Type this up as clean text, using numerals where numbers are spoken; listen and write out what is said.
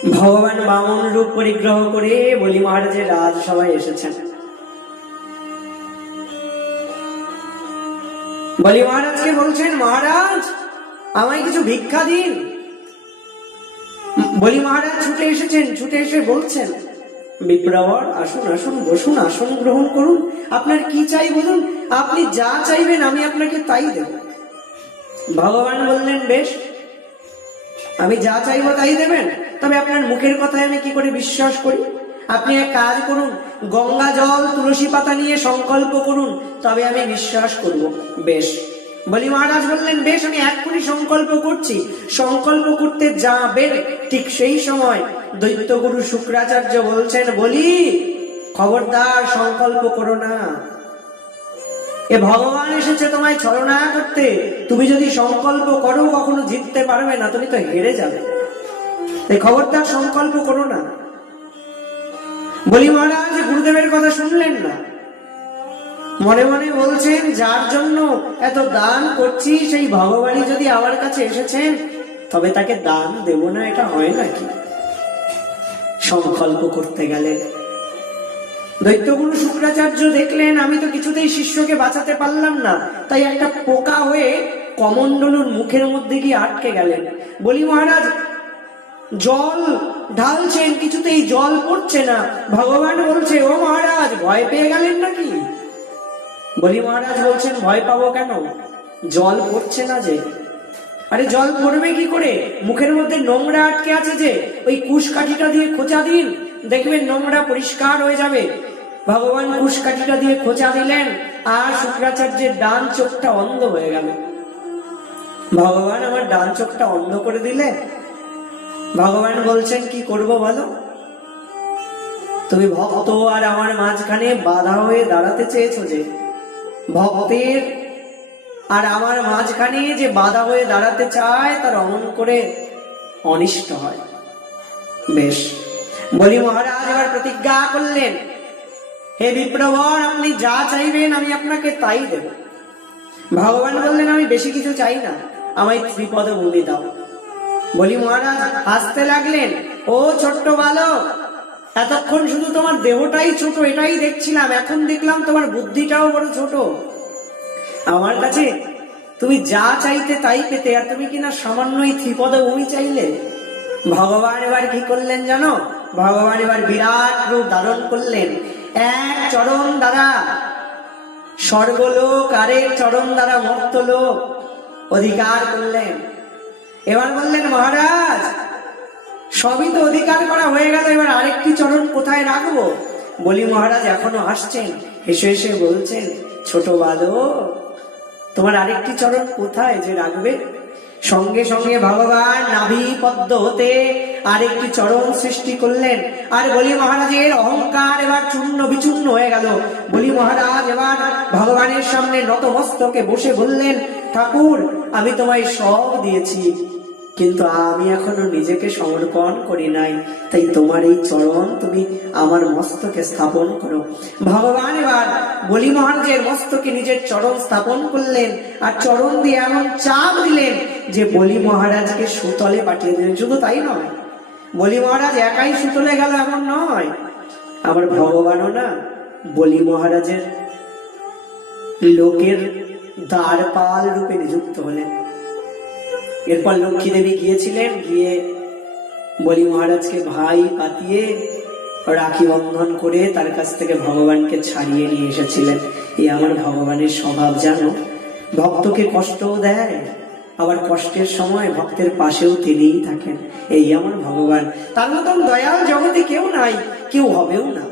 ভগবান বামন রূপ পরিগ্রহ করে বলি মহারাজের রাজসভায় এসেছেন। বলি মহারাজকে বলছেন, মহারাজ আমায় কিছু ভিক্ষা দিন। বলি মহারাজ ছুটে এসেছেন, ছুটে এসে বলছেন, বিপ্রবর আসুন আসুন, বসুন, আসন গ্রহণ করুন, আপনার কি চাই বলুন, আপনি যা চাইবেন আমি আপনাকে তাই দেব। ভগবান বললেন, বেশ, আমি যা চাইবো তাই দেবেন, তবে আপনার মুখের কথায় আমি কি করে বিশ্বাস করি? আপনি এক কাজ করুন, গঙ্গা জল তুলসী পাতা নিয়ে সংকল্প করুন, তবে আমি বিশ্বাস করব। বেশ। বলি মহারাজ বললেন, বেশ, আমি এক্ষুনি সংকল্প করছি। সংকল্প করতে যাবেন ঠিক সেই সময় দৈত্যগুরু শুক্রাচার্য বলছেন, বলি খবরদার সংকল্প করো না, এ ভগবান এসেছে তোমায় ছলনা করতে। তুমি যদি সংকল্প করো কখনো জিততে পারবে না, তুমি তো হেরে যাবে, তাই খবরদার সংকল্প করো না। বলি মহারাজ গুরুদেবের কথা শুনলেন না, মনে মনে বলছেন, যার জন্য এত দান করছি সেই ভগবানই যদি আমার কাছে এসেছেন তবে তাকে দান দেব না, এটা হয় নাকি? সংকল্প করতে গেলেন। দৈত্যগুরু শুক্রাচার্য দেখলেন, আমি তো কিছুতেই শিষ্যকে বাঁচাতে পারলাম না, তাই একটা পোকা হয়ে কমণ্ডলুর মুখের মধ্যে গিয়ে আটকে গেলেন। বলি মহারাজ জল ঢালছেন, কিছুতেই জল পড়ছে না। ভগবান বলছে, ও মহারাজ ভয় পেয়ে গেলেন নাকি? বলি মহারাজ বলছেন, ভয় পাবো কেন, জল পড়ছে না যে। আরে জল পড়বে কি করে, মুখের মধ্যে নোংরা আটকে আছে যে, ওই কুশকাঠিটা দিয়ে খোঁচা দিন, দেখবেন নোংরা পরিষ্কার হয়ে যাবে। ভগবান কুশকাঠিটা দিয়ে খোঁচা দিলেন, আর শুক্রাচার্যের ডান চোখটা অন্ধ হয়ে গেল। ভগবান আমার ডান চোখটা অন্ধ করে দিলে। ভগবান বলছেন, কি করব বলো? তুমি ভক্ত আর আমার মাঝখানে বাধা হয়ে দাঁড়াতে চেয়েছো, যে ভক্তের আর আমার মাঝখানে যে বাধা হয়ে দাঁড়াতে চায় তার অমন করে অনিষ্ট হয়। বেশ। বলি মহারাজ এবার প্রতিজ্ঞা করলেন, হে বিপ্রবর আপনি যা চাইবেন আমি আপনাকে তাই দেব। ভগবান বললেন, আমি বেশি কিছু চাই না, আমায় ত্রিপদ ভূমি দাও। বলি মহারাজ হাসতে লাগলেন, ও ছোট্ট বালক, এতক্ষণ শুধু তোমার দেহটাই ছোট এটাই দেখছিলাম, এখন দেখলাম তোমার বুদ্ধিটাও বড় ছোট। আমার কাছে তুমি যা চাইতে তাই পেতে, আর তুমি কিনা সামান্য এই ত্রিপদ ভূমি চাইলে। ভগবান এবার কি করলেন জানো? ভগবান এবার বিরাট রূপ ধারণ করলেন। এক চরণ দ্বারা স্বর্গলোক, আরেক চরণ দ্বারা মর্তলোক অধিকার করলেন। এবার বললেন, মহারাজ সবই তো অধিকার করা হয়ে গেল, এবার আরেকটি চরণ কোথায় রাখবো? বলি মহারাজ এখনো আসছেন, হেসে হেসে বলছেন, ছোট বালক তোমার আরেকটি চরণ কোথায় যে রাখবে? সঙ্গে সঙ্গে ভগবান নাভি পদ্ম হতে আরেকটি চরণ সৃষ্টি করলেন। আর বলি মহারাজের অহংকার এবার চূর্ণ বিচূর্ণ হয়ে গেল। বলি মহারাজ এবার ভগবানের সামনে নতমস্তকে বসে বললেন, ঠাকুর আমি তোমায় সব দিয়েছি, কিন্তু আমি এখনো নিজেকে সমর্পণ করি নাই, তাই তোমার এই চরণ তুমি আমার মস্তকে স্থাপন করো। ভগবান এবার বলি মহারাজের মস্তকে নিজের চরণ স্থাপন করলেন, আর চরণ দিয়ে এমন চাপ দিলেন যে বলি মহারাজকে সুতলে পাঠিয়ে দিলেন। শুধু তাই নয়, বলি মহারাজ একাই সুতলে গেল এমন নয়, আবার ভগবানও না বলি মহারাজের লোকের দ্বারপাল রূপে নিযুক্ত হলেন। এরপর লক্ষ্মী দেবী গিয়েছিলেন, গিয়ে বলি মহারাজকে ভাই পাতিয়ে রাখি বন্ধন করে তার কাছ থেকে ভগবানকে ছাড়িয়ে নিয়ে এসেছিলেন। এই আমার ভগবানের স্বভাব জানো, ভক্তকে কষ্টও দেয়, আবার কষ্টের সময় ভক্তের পাশেও তিনিই থাকেন। এই আমার ভগবান, তার মতন দয়াল জগতে কেউ নাই, কেউ হবেও না।